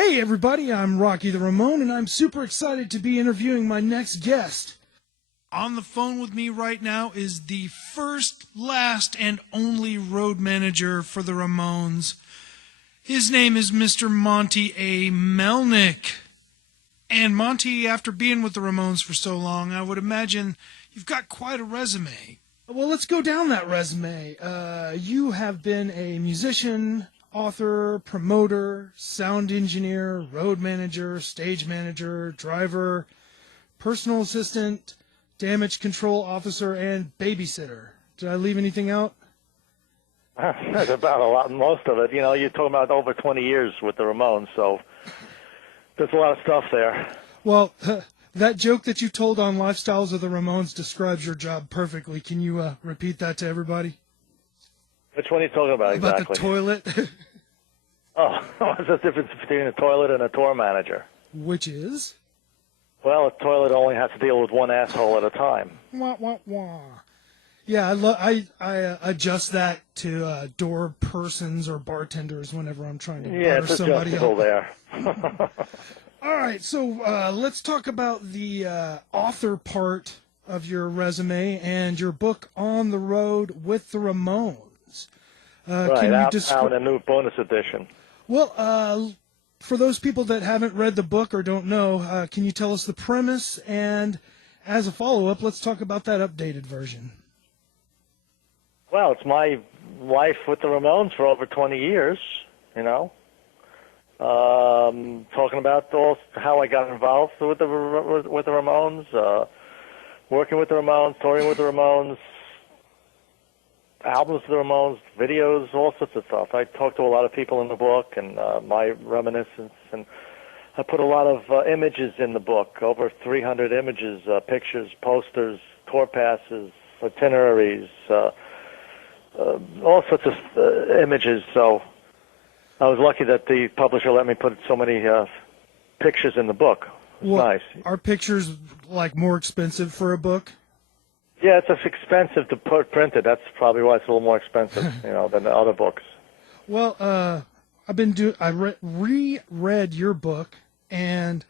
Hey everybody, I'm Rocky the Ramone, and I'm super excited to be interviewing my next guest. On the phone with me right now is the first, last, and only road manager for the Ramones. His name is Mr. Monte A Melnick. And Monte, after being with the Ramones for so long, I would imagine you've got quite a resume. Well, let's go down that resume. You have been a musician, author, promoter, sound engineer, road manager, stage manager, driver, personal assistant, damage control officer, and babysitter. Did I leave anything out? That's about a lot, most of it. You know, you're talking about over 20 years with the Ramones, so there's a lot of stuff there. Well, that joke that you told on Lifestyles of the Ramones describes your job perfectly. Can you repeat that to everybody? Which one are you talking about exactly? About the toilet? Oh, what's the difference between a toilet and a tour manager? Which is? Well, a toilet only has to deal with one asshole at a time. Wah, wah, wah. Yeah, I adjust that to door persons or bartenders whenever I'm trying to butter somebody up. There. All right, so let's talk about the author part of your resume and your book, On the Road with the Ramones. Right, out in a new bonus edition. Well, for those people that haven't read the book or don't know, can you tell us the premise? And as a follow-up, let's talk about that updated version. Well, it's my life with the Ramones for over 20 years, you know. Talking about how I got involved with the Ramones, working with the Ramones, touring with the Ramones, albums of the Ramones, videos, all sorts of stuff. I talked to a lot of people in the book and my reminiscence, and I put a lot of images in the book, over 300 images, pictures, posters, tour passes, itineraries, all sorts of images. So I was lucky that the publisher let me put so many pictures in the book. Well, nice. Are pictures like more expensive for a book? Yeah, it's expensive to print it. That's probably why it's a little more expensive, you know, than the other books. Well, I reread your book, and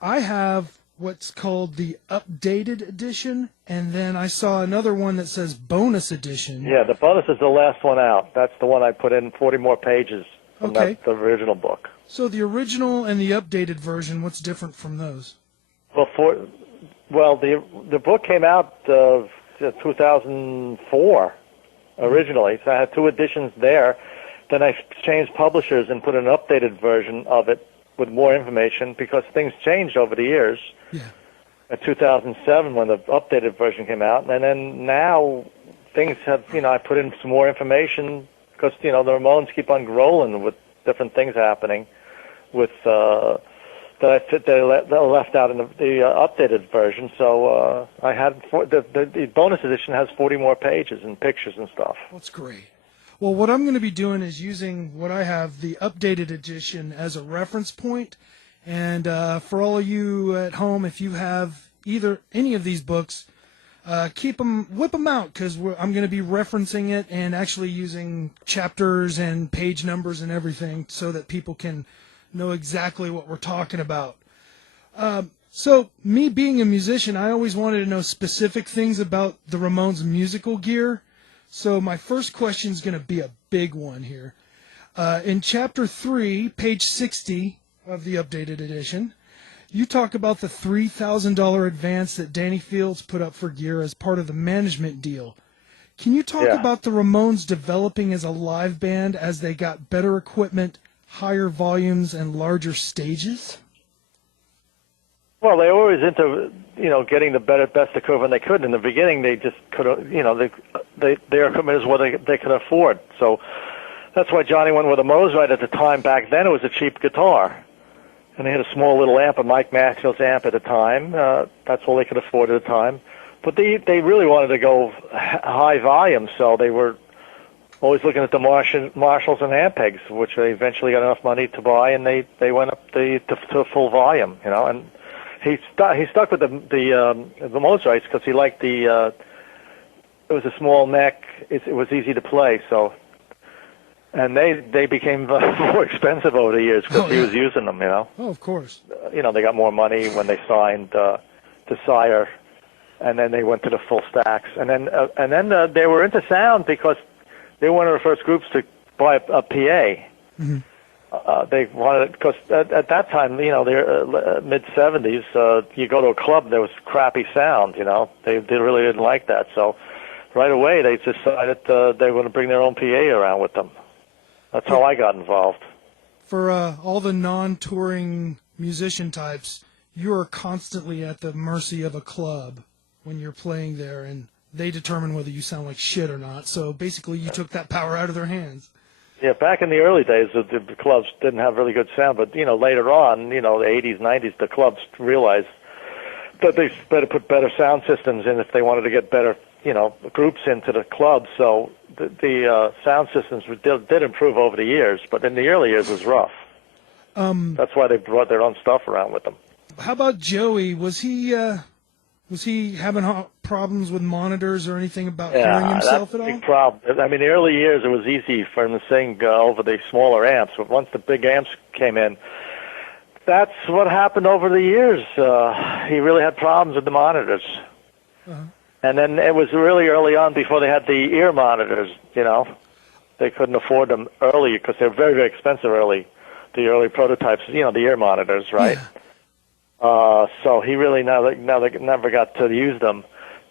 I have what's called the updated edition, and then I saw another one that says bonus edition. Yeah, the bonus is the last one out. That's the one I put in 40 more pages from the original book. So the original and the updated version, what's different from those? Well, the book came out 2004 originally, so I had two editions there. Then I changed publishers and put an updated version of it with more information because things changed over the years. Yeah. In 2007 when the updated version came out, and then now things have, you know, I put in some more information because, you know, the Ramones keep on growing with different things happening with that left out in the updated version. So I had the bonus edition has 40 more pages and pictures and stuff. That's great. Well, what I'm going to be doing is using what I have, the updated edition, as a reference point. And for all of you at home, if you have any of these books, whip them out, because I'm going to be referencing it and actually using chapters and page numbers and everything so that people can know exactly what we're talking about. So me being a musician, I always wanted to know specific things about the Ramones' musical gear. So my first question is going to be a big one here. In Chapter 3, page 60 of the updated edition, you talk about the $3,000 advance that Danny Fields put up for gear as part of the management deal. Can you talk about the Ramones developing as a live band as they got better equipment, higher volumes, and larger stages? Well, they were always into, you know, getting the best equipment they could. In the beginning, they just could, you know, their equipment is what they could afford. So that's why Johnny went with a Mosrite at the time. Back then, it was a cheap guitar, and they had a small little amp, a Mike Maxwell's amp at the time. That's all they could afford at the time. But they really wanted to go high volume, so they were always looking at the Marshalls and Ampegs, which they eventually got enough money to buy, and they went up to full volume, you know. And he stuck with the Mosrites because he liked it was a small neck. It was easy to play, so and they became more expensive over the years because he was using them. Oh, of course. They got more money when they signed to Sire, and then they went to the full stacks, and then they were into sound because they were one of the first groups to buy a PA. Mm-hmm. They wanted, because at that time, they're mid '70s. You go to a club, there was crappy sound. They really didn't like that. So right away, they decided they were going to bring their own PA around with them. That's how I got involved. For all the non-touring musician types, you are constantly at the mercy of a club when you're playing there, and they determine whether you sound like shit or not. So basically, you took that power out of their hands. Yeah, back in the early days, the clubs didn't have really good sound, but later on, the '80s, '90s, the clubs realized that they better put better sound systems in if they wanted to get better, groups into the clubs. So the sound systems did improve over the years, but in the early years it was rough. That's why they brought their own stuff around with them. How about Joey? Was he having problems with monitors or anything about hearing himself that's at all? a big problem. I mean, the early years it was easy for him to sing over the smaller amps, but once the big amps came in, that's what happened over the years. He really had problems with the monitors. Uh-huh. And then it was really early on before they had the ear monitors, They couldn't afford them early because they were very, very expensive early, the early prototypes, the ear monitors, right? Yeah. So he really never got to use them.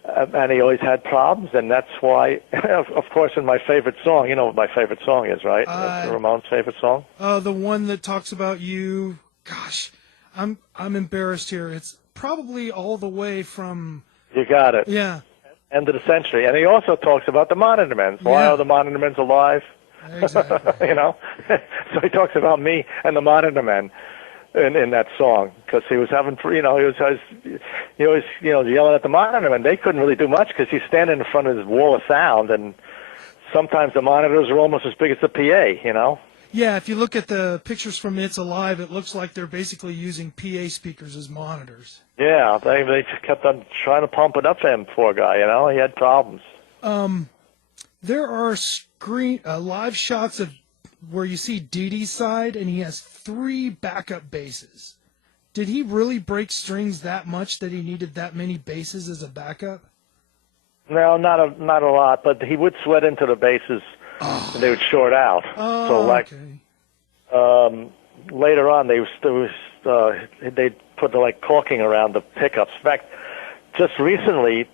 And he always had problems, and that's why, of course, in my favorite song, you know what my favorite song is, right? The Ramones' favorite song? The one that talks about you. Gosh, I'm embarrassed here. It's probably all the way from... You got it. Yeah. End of the century. And he also talks about the Monitor Men. Why are the Monitor Men alive? Exactly. So he talks about me and the Monitor Men in that song because he was having, he was yelling at the Monitor Men. They couldn't really do much because he's standing in front of this wall of sound, and sometimes the monitors are almost as big as the PA, Yeah, if you look at the pictures from It's Alive, it looks like they're basically using PA speakers as monitors. Yeah, they just kept on trying to pump it up for him, poor guy, he had problems. There are live shots of where you see Dee Dee's side, and he has 3 backup basses. Did he really break strings that much that he needed that many basses as a backup? No, not a lot, but he would sweat into the basses, and they would short out. Okay. Later on, they'd put caulking around the pickups. In fact, just recently,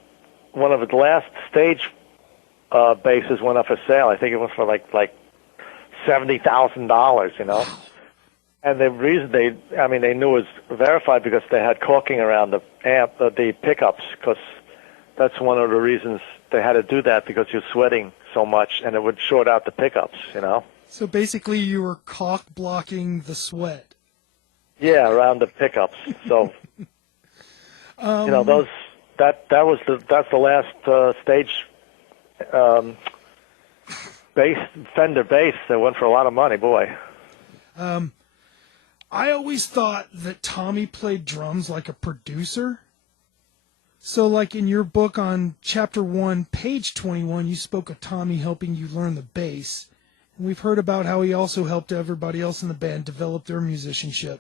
one of the last stage basses went up for sale. I think it was for like $70,000, And the reason they knew it was verified because they had caulking around the pickups, because that's one of the reasons they had to do that, because you're sweating so much and it would short out the pickups, So basically you were caulk blocking the sweat. Yeah, around the pickups. So, that's the last stage Fender bass that went for a lot of money, boy. I always thought that Tommy played drums like a producer. So like in your book on chapter 1, page 21, you spoke of Tommy helping you learn the bass. And we've heard about how he also helped everybody else in the band develop their musicianship.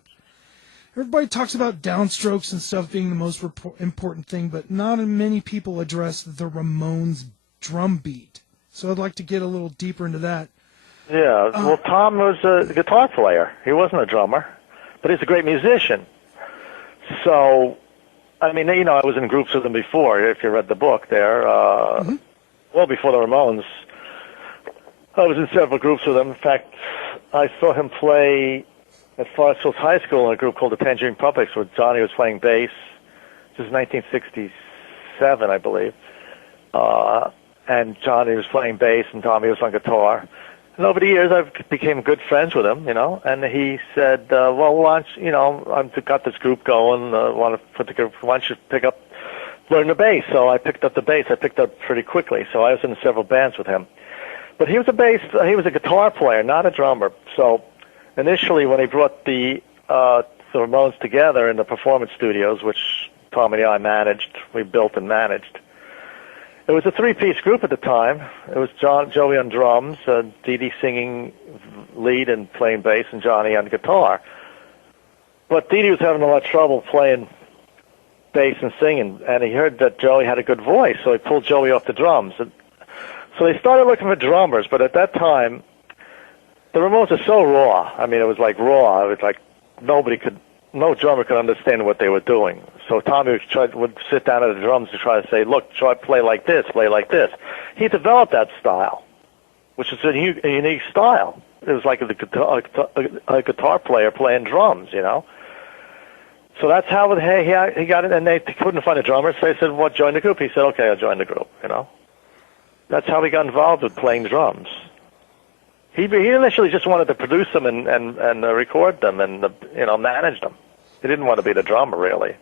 Everybody talks about downstrokes and stuff being the most important thing, but not many people address the Ramones drum beat. So I'd like to get a little deeper into that. Yeah, well, Tom was a guitar player. He wasn't a drummer, but he's a great musician. So, I was in groups with him before, if you read the book there. Well, before the Ramones, I was in several groups with him. In fact, I saw him play at Forest Hills High School in a group called the Tangerine Puppets, where Johnny was playing bass. This is 1967, I believe. And Johnny was playing bass, and Tommy was on guitar. And over the years, I became good friends with him, And he said, "Well, why don't I've got this group going. Want to put the group? Why don't you learn the bass?" So I picked up the bass. I picked up pretty quickly. So I was in several bands with him. But he was a guitar player, not a drummer. So initially, when he brought the Ramones together in the performance studios, which Tom and I managed, we built and managed. it was a three-piece group at the time. It was Joey on drums, Dee Dee singing lead and playing bass, and Johnny on guitar. But Dee Dee was having a lot of trouble playing bass and singing, and he heard that Joey had a good voice, so he pulled Joey off the drums. And so they started looking for drummers, but at that time, the Ramones were so raw. I mean, it was like raw. It was like no drummer could understand what they were doing. So Tommy would sit down at the drums to try to say, look, try to play like this, play like this. He developed that style, which is a unique style. It was like a guitar player playing drums, you know. So that's how he got it, and they couldn't find a drummer, so they said, well, join the group. He said, okay, I'll join the group, you know. That's how he got involved with playing drums. He initially just wanted to produce them and record them and manage them. He didn't want to be the drummer, really.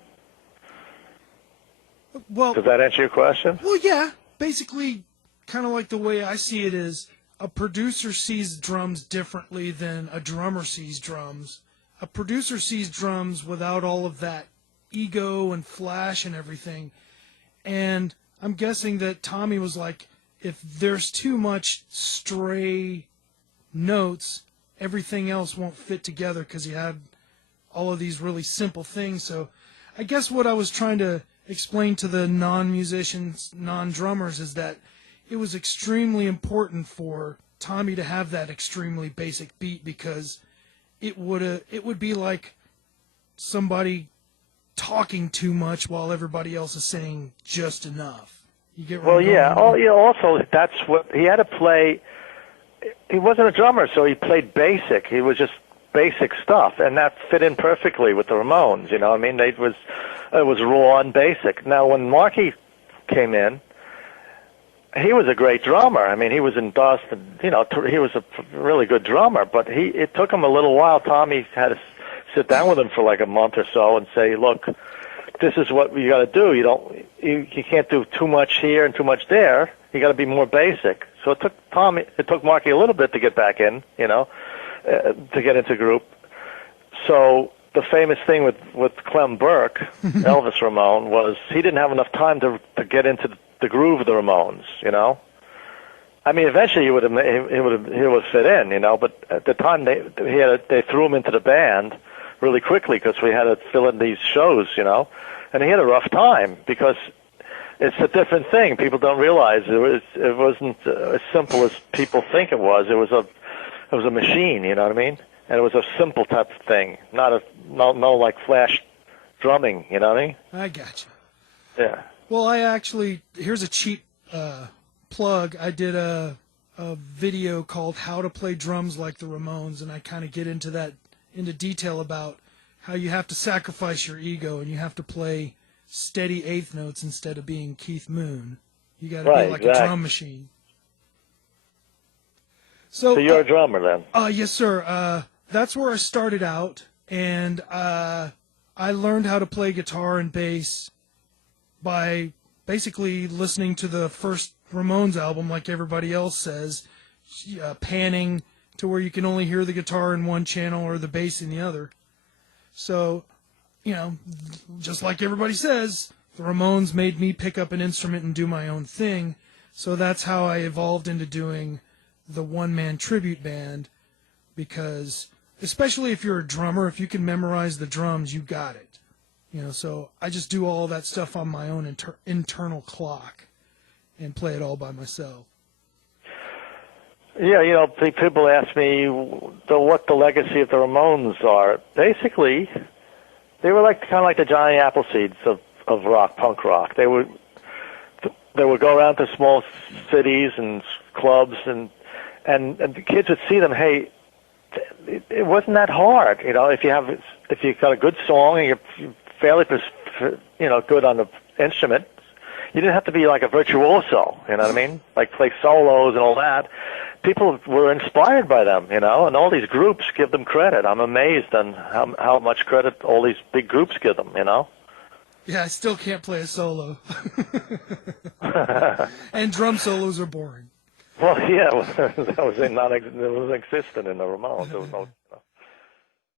Well, does that answer your question? Well, yeah. Basically, kind of like the way I see it is a producer sees drums differently than a drummer sees drums. A producer sees drums without all of that ego and flash and everything. And I'm guessing that Tommy was like, if there's too much stray notes, everything else won't fit together because he had all of these really simple things. So I guess what I was trying to explain to the non-musicians, non-drummers, is that it was extremely important for Tommy to have that extremely basic beat, because it would be like somebody talking too much while everybody else is saying just enough. You get where I'm going? Yeah. Oh, yeah. Also, that's what he had to play. He wasn't a drummer, so he played basic. He was just basic stuff, and that fit in perfectly with the Ramones. You know, I mean, it was raw and basic. Now, when Marky came in, he was a great drummer. I mean, he was in Dust, and he was a really good drummer. But it took him a little while. Tommy had to sit down with him for like a month or so and say, look, this is what you got to do. You can't do too much here and too much there. You got to be more basic. So it took Marky a little bit to get back in, to get into group. So the famous thing with Clem Burke, Elvis Ramone, was he didn't have enough time to get into the groove of the Ramones, you know. I mean, eventually he would have fit in, you know. But at the time they threw him into the band really quickly because we had to fill in these shows, you know. And he had a rough time because it's a different thing. People don't realize it wasn't as simple as people think it was. It was a machine, you know what I mean? And it was a simple type of thing, no like flash drumming, you know what I mean? I gotcha. Yeah. Well, here's a cheap plug. I did a video called How to Play Drums Like the Ramones, and I kind of get into detail about how you have to sacrifice your ego and you have to play steady eighth notes instead of being Keith Moon. You got to be like a drum machine. So you're a drummer then? Yes, sir. That's where I started out, and I learned how to play guitar and bass by basically listening to the first Ramones album, like everybody else says, panning to where you can only hear the guitar in one channel or the bass in the other. So, just like everybody says, the Ramones made me pick up an instrument and do my own thing. So that's how I evolved into doing the one-man tribute band, because especially if you're a drummer, if you can memorize the drums, you got it. So I just do all that stuff on my own internal clock and play it all by myself. Yeah, people ask me what the legacy of the Ramones are. Basically, they were kind of like the Johnny Appleseeds of rock, punk rock. They would go around to small cities and clubs, and the kids would see them. Hey, it wasn't that hard, if you got a good song and you're fairly, good on the instrument. You didn't have to be like a virtuoso, you know what I mean? Like play solos and all that. People were inspired by them, and all these groups give them credit. I'm amazed on how much credit all these big groups give them, Yeah, I still can't play a solo. And drum solos are boring. Well, yeah, that was non-existent in the Ramones. There was no